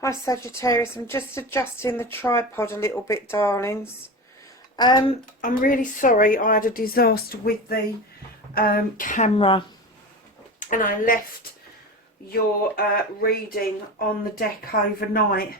Hi Sagittarius, I'm just adjusting the tripod a little bit, darlings. I'm really sorry, I had a disaster with the camera and I left your reading on the deck overnight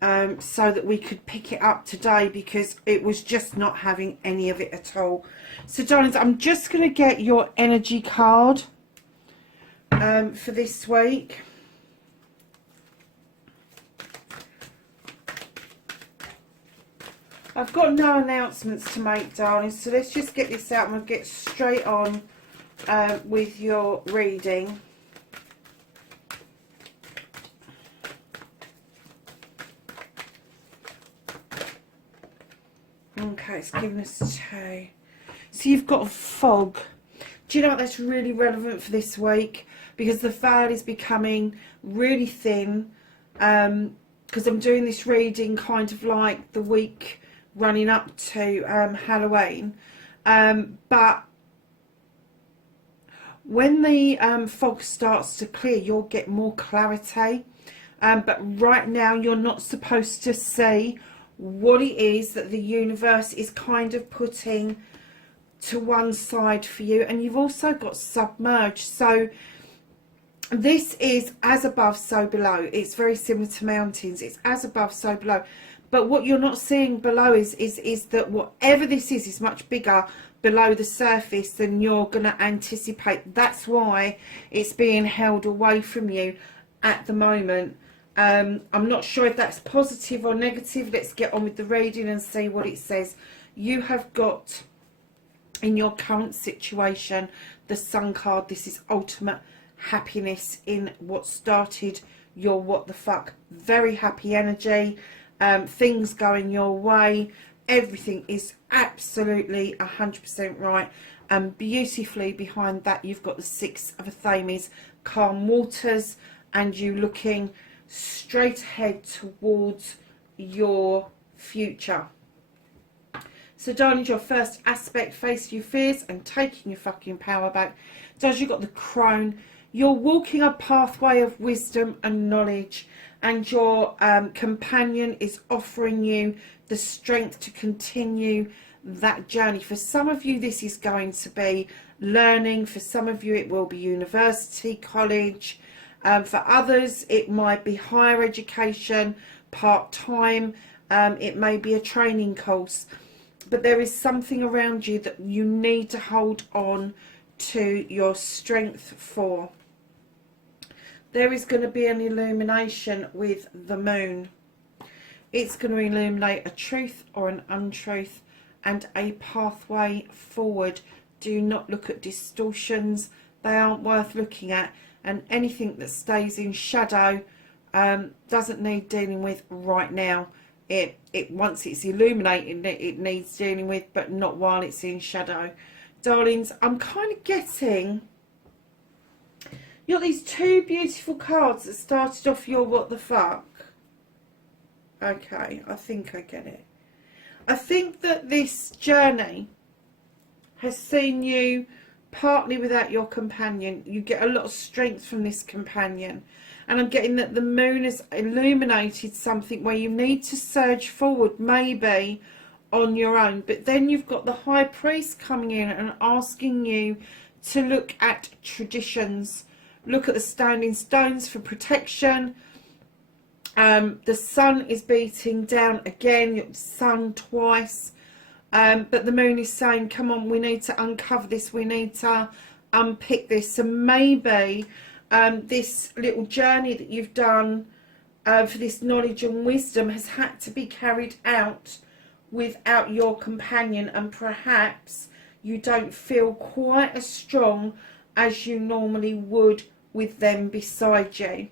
so that we could pick it up today, because it was just not having any of it at all. So darlings, I'm just going to get your energy card for this week. I've got no announcements to make, darling, so let's just get this out and we'll get straight on with your reading. Okay, it's giving us 2. So you've got a fog. Do you know what, that's really relevant for this week, because the veil is becoming really thin, because I'm doing this reading kind of like the week running up to Halloween, but when the fog starts to clear, you'll get more clarity, but right now you're not supposed to see what it is that the universe is kind of putting to one side for you. And you've also got submerged, so this is as above so below. It's very similar to mountains. It's as above so below. But what you're not seeing below is that whatever this is much bigger below the surface than you're going to anticipate. That's why it's being held away from you at the moment. I'm not sure if that's positive or negative. Let's get on with the reading and see what it says. You have got, in your current situation, the Sun card. This is ultimate happiness in what started your what the fuck. Very happy energy. Things going your way, everything is absolutely 100% right, and beautifully behind that you've got the 6 of Athames, calm waters, and you looking straight ahead towards your future. So darling, your first aspect, face your fears and taking your fucking power back. Does, you've got the Crone, you're walking a pathway of wisdom and knowledge, and your companion is offering you the strength to continue that journey. For some of you, this is going to be learning. For some of you, it will be university, college. For others, it might be higher education, part-time. It may be a training course. But there is something around you that you need to hold on to your strength for. There is going to be an illumination with the moon. It's going to illuminate a truth or an untruth and a pathway forward. Do not look at distortions. They aren't worth looking at. And anything that stays in shadow doesn't need dealing with right now. It once it's illuminated, it needs dealing with, but not while it's in shadow. Darlings, I'm kind of getting... You got these 2 beautiful cards that started off your what the fuck. Okay, I think I get it. I think that this journey has seen you partly without your companion. You get a lot of strength from this companion. And I'm getting that the moon has illuminated something where you need to surge forward, maybe on your own. But then you've got the High Priest coming in and asking you to look at traditions. Look at the standing stones for protection. The sun is beating down again. You've sun twice. But the moon is saying, come on, we need to uncover this. We need to unpick this. So maybe this little journey that you've done for this knowledge and wisdom has had to be carried out without your companion. And perhaps you don't feel quite as strong as you normally would with them beside you.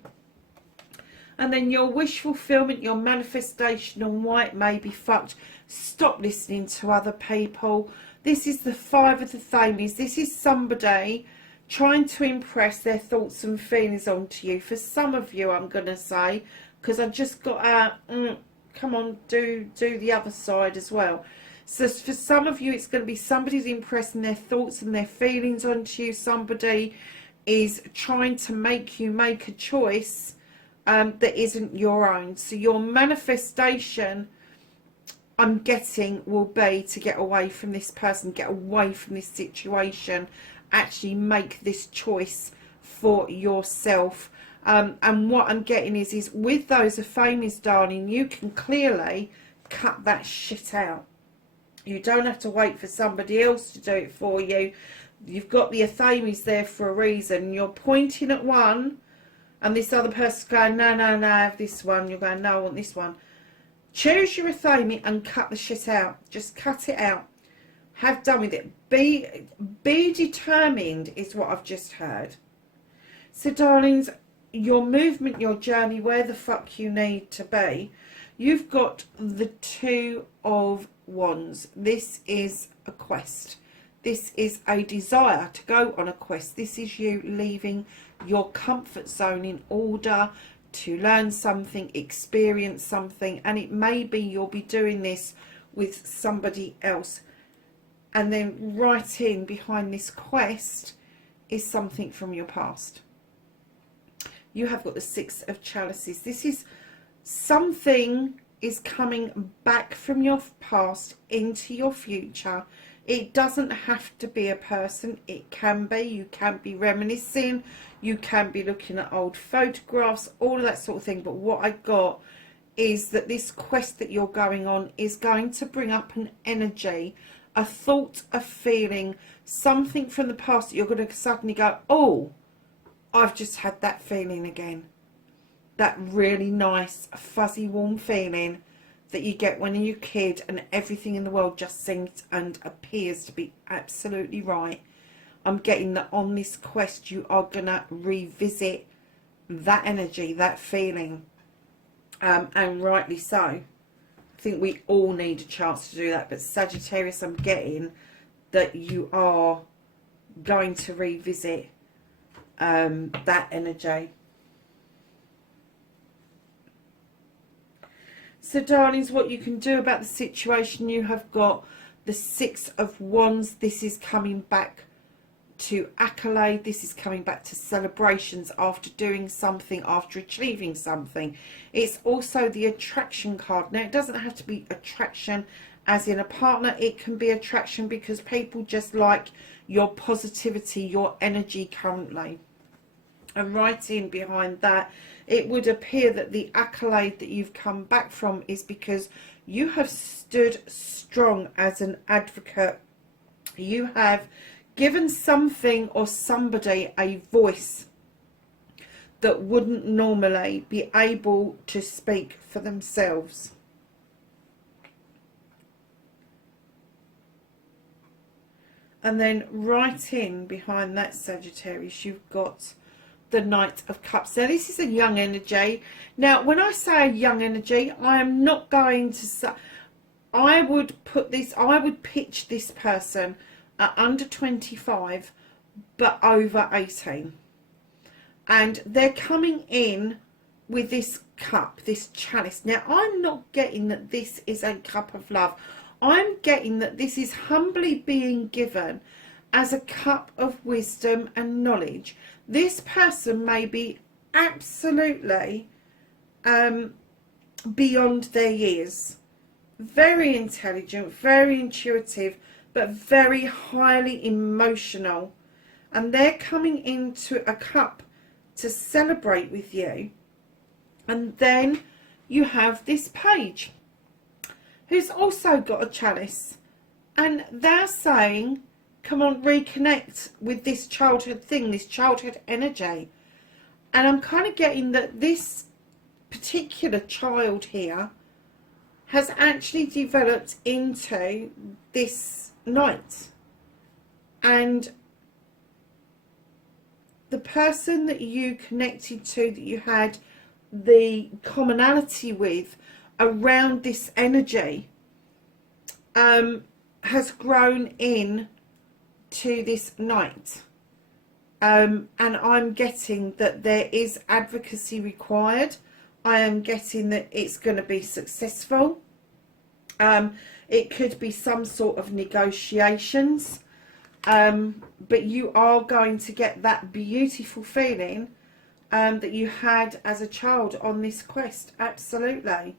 And then your wish fulfillment, your manifestation on white may be fucked. Stop listening to other people. This is the Five of the Thames. This is somebody trying to impress their thoughts and feelings onto you. For some of you, I'm going to say, because I just got a, come on, do the other side as well. So for some of you, it's going to be somebody's impressing their thoughts and their feelings onto you. Somebody is trying to make you make a choice that isn't your own. So your manifestation, I'm getting, will be to get away from this person, get away from this situation, actually make this choice for yourself. And what I'm getting is with those Ephemes, darling, you can clearly cut that shit out. You don't have to wait for somebody else to do it for you. You've got the Ephemes there for a reason. You're pointing at one, and this other person's going, no, I have this one. You're going, no, I want this one. Choose your Ethame and cut the shit out. Just cut it out. Have done with it. Be determined is what I've just heard. So, darlings, your movement, your journey, where the fuck you need to be. You've got the Two of Wands. This is a quest. This is a desire to go on a quest. This is you leaving your comfort zone in order to learn something, experience something, and it may be you'll be doing this with somebody else. And then right in behind this quest is something from your past. You have got the Six of Chalices. This is something is coming back from your past into your future. It doesn't have to be a person. It can be. You can be reminiscing. You can be looking at old photographs, all of that sort of thing. But what I got is that this quest that you're going on is going to bring up an energy, a thought, a feeling, something from the past that you're going to suddenly go, oh, I've just had that feeling again. That really nice, fuzzy, warm feeling that you get when you're a kid and everything in the world just seems and appears to be absolutely right. I'm getting that on this quest you are going to revisit that energy, that feeling, and rightly so. I think we all need a chance to do that, but Sagittarius, I'm getting that you are going to revisit that energy. So, darlings, what you can do about the situation, you have got the Six of Wands. This is coming back to accolade. This is coming back to celebrations after doing something, after achieving something. It's also the attraction card. Now, it doesn't have to be attraction as in a partner. It can be attraction because people just like your positivity, your energy currently. And right in behind that, it would appear that the accolade that you've come back from is because you have stood strong as an advocate. You have given something or somebody a voice that wouldn't normally be able to speak for themselves. And then right in behind that, Sagittarius, you've got the Knight of Cups. Now, this is a young energy. Now, when I say a young energy, I am not going to say, I would pitch this person at under 25, but over 18. And they're coming in with this cup, this chalice. Now, I'm not getting that this is a cup of love. I'm getting that this is humbly being given as a cup of wisdom and knowledge. This person may be absolutely beyond their years. Very intelligent, very intuitive, but very highly emotional. And they're coming into a cup to celebrate with you. And then you have this page who's also got a chalice. And they're saying, come on, reconnect with this childhood thing, this childhood energy. And I'm kind of getting that this particular child here has actually developed into this knight. And the person that you connected to, that you had the commonality with around this energy, has grown in to this Knight. And I'm getting that there is advocacy required. I am getting that it's going to be successful. It could be some sort of negotiations. But you are going to get that beautiful feeling that you had as a child on this quest. Absolutely.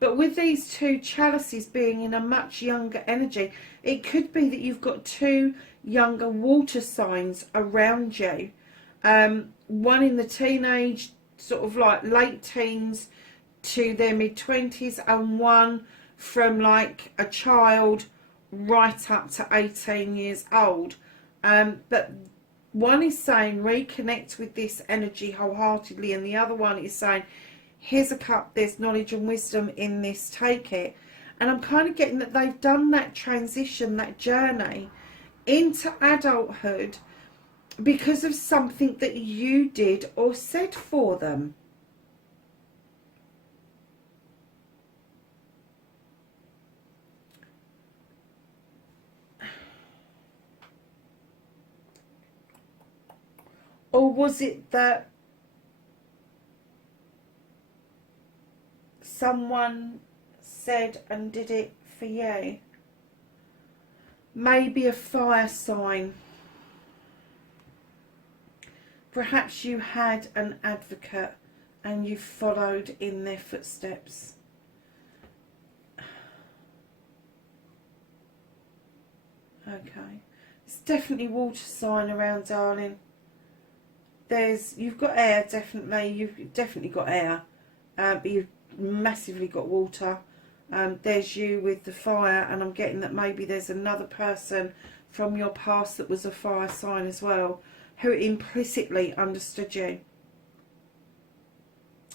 But with these two chalices being in a much younger energy, it could be that you've got two younger water signs around you. One in the teenage, sort of like late teens to their mid-20s, and one from like a child right up to 18 years old. But one is saying reconnect with this energy wholeheartedly, and the other one is saying here's a cup, there's knowledge and wisdom in this, take it. And I'm kind of getting that they've done that transition, that journey into adulthood because of something that you did or said for them. Or was it that someone said and did it for you? Maybe a fire sign. Perhaps you had an advocate and you followed in their footsteps. Okay. It's definitely water sign around, darling. You've got air, definitely. You've definitely got air. But you've massively got water. There's you with the fire, and I'm getting that maybe there's another person from your past that was a fire sign as well, who implicitly understood you.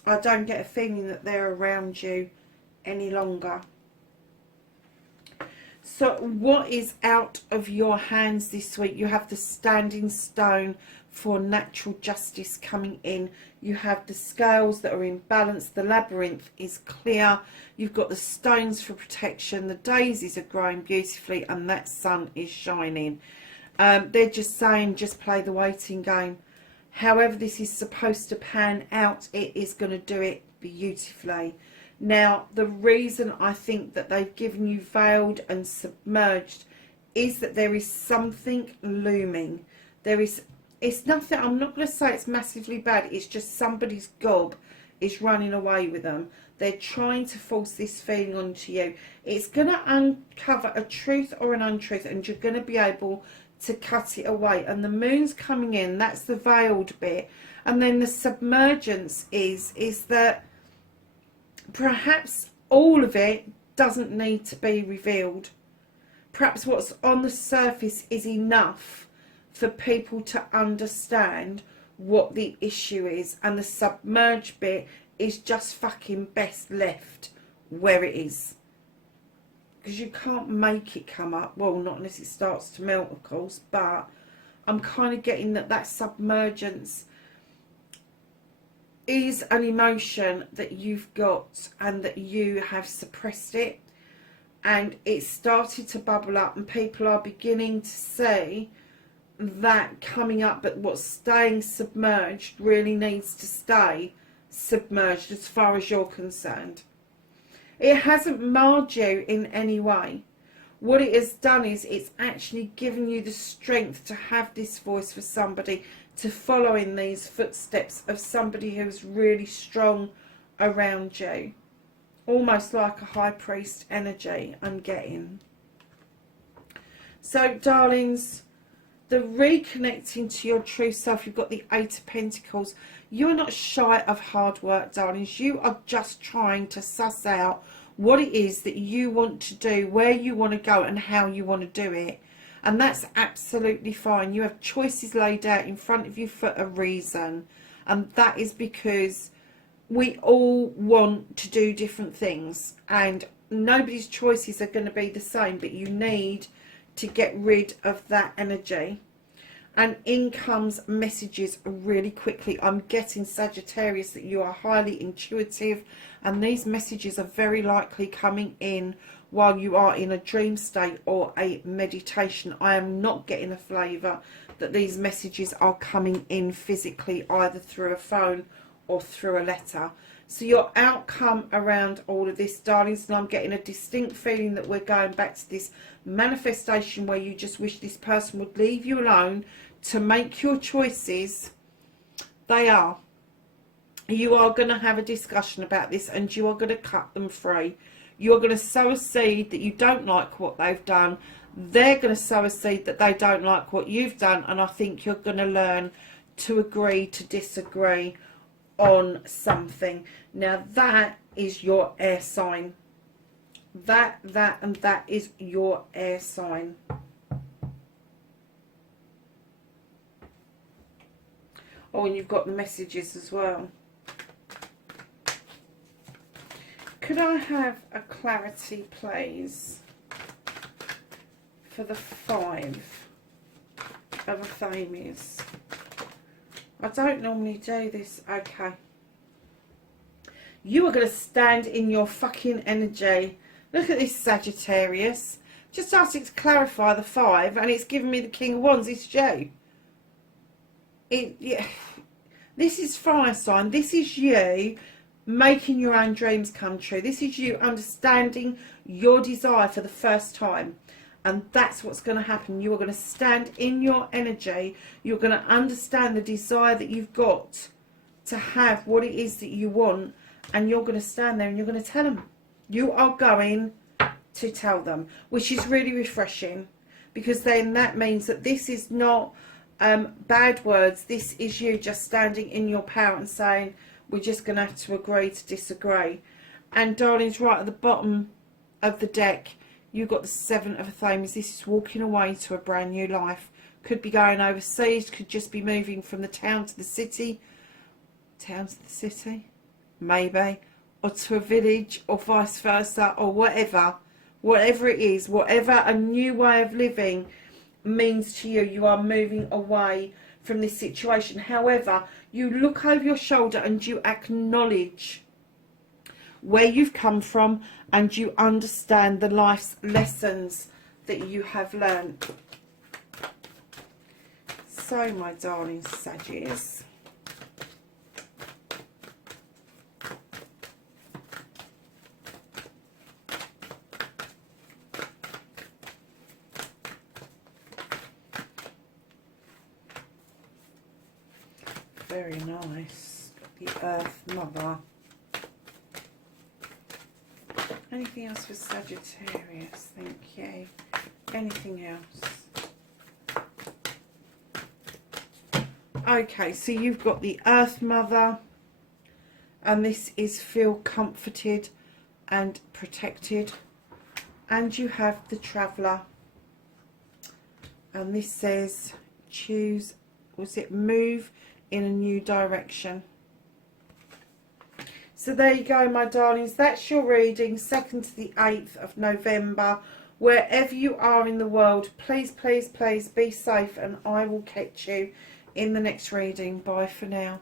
I don't get a feeling that they're around you any longer. So what is out of your hands this week? You have the standing stone for natural justice coming in. You have the scales that are in balance. The labyrinth is clear. You've got the stones for protection. The daisies are growing beautifully, and that sun is shining. They're just saying, just play the waiting game. However this is supposed to pan out, it is going to do it beautifully. Now, the reason I think that they've given you veiled and submerged is that there is something looming. It's nothing, I'm not going to say it's massively bad, it's just somebody's gob is running away with them. They're trying to force this feeling onto you. It's going to uncover a truth or an untruth, and you're going to be able to cut it away. And the moon's coming in, that's the veiled bit. And then the submergence is that perhaps all of it doesn't need to be revealed. Perhaps what's on the surface is enough for people to understand what the issue is, and the submerged bit is just fucking best left where it is, because you can't make it come up, well, not unless it starts to melt, of course. But I'm kind of getting that submergence is an emotion that you've got and that you have suppressed it, and it's started to bubble up, and people are beginning to see that coming up. But what's staying submerged really needs to stay submerged as far as you're concerned. It hasn't marred you in any way. What it has done is it's actually given you the strength to have this voice for somebody, to follow in these footsteps of somebody who's really strong around you. Almost like a high priest energy I'm getting. So, darlings, the reconnecting to your true self, you've got the Eight of Pentacles. You're not shy of hard work, darlings. You are just trying to suss out what it is that you want to do, where you want to go, and how you want to do it. And that's absolutely fine. You have choices laid out in front of you for a reason. And that is because we all want to do different things, and nobody's choices are going to be the same, but you need to get rid of that energy. And in comes messages really quickly. I'm getting, Sagittarius, that you are highly intuitive, and these messages are very likely coming in while you are in a dream state or a meditation. I am not getting a flavour that these messages are coming in physically, either through a phone or through a letter. So your outcome around all of this, darlings, and I'm getting a distinct feeling that we're going back to this manifestation where you just wish this person would leave you alone to make your choices. They are. You are going to have a discussion about this, and you are going to cut them free. You're going to sow a seed that you don't like what they've done. They're going to sow a seed that they don't like what you've done. And I think you're going to learn to agree to disagree on something. Now that is your air sign. That is your air sign. Oh, and you've got the messages as well. Could I have a clarity, please, for the 5 of Athames? I don't normally do this. Okay. You are going to stand in your fucking energy. Look at this, Sagittarius. Just asked it to clarify the 5, and it's giving me the King of Wands. It's you. Yeah. This is fire sign. This is you making your own dreams come true. This is you understanding your desire for the first time. And that's what's going to happen. You are going to stand in your energy. You're going to understand the desire that you've got to have what it is that you want. And you're going to stand there and you're going to tell them. You are going to tell them, which is really refreshing. Because then that means that this is not bad words. This is you just standing in your power and saying, we're just going to have to agree to disagree. And darlings, right at the bottom of the deck, you've got the 7 of Athames. This is walking away to a brand new life. Could be going overseas. Could just be moving from the town to the city. Town to the city? Maybe. Or to a village, or vice versa, or whatever. Whatever it is, whatever a new way of living means to you, you are moving away from this situation. However, you look over your shoulder and you acknowledge where you've come from, and you understand the life's lessons that you have learned. So, my darling Saggies, very nice. The Earth Mother. Anything else for Sagittarius? Thank you. Anything else? Okay, so you've got the Earth Mother, and this is feel comforted and protected. And you have the Traveller, and this says choose, was it move in a new direction. So there you go, my darlings. That's your reading, 2nd to the 8th of November. Wherever you are in the world, please, please, please be safe, and I will catch you in the next reading. Bye for now.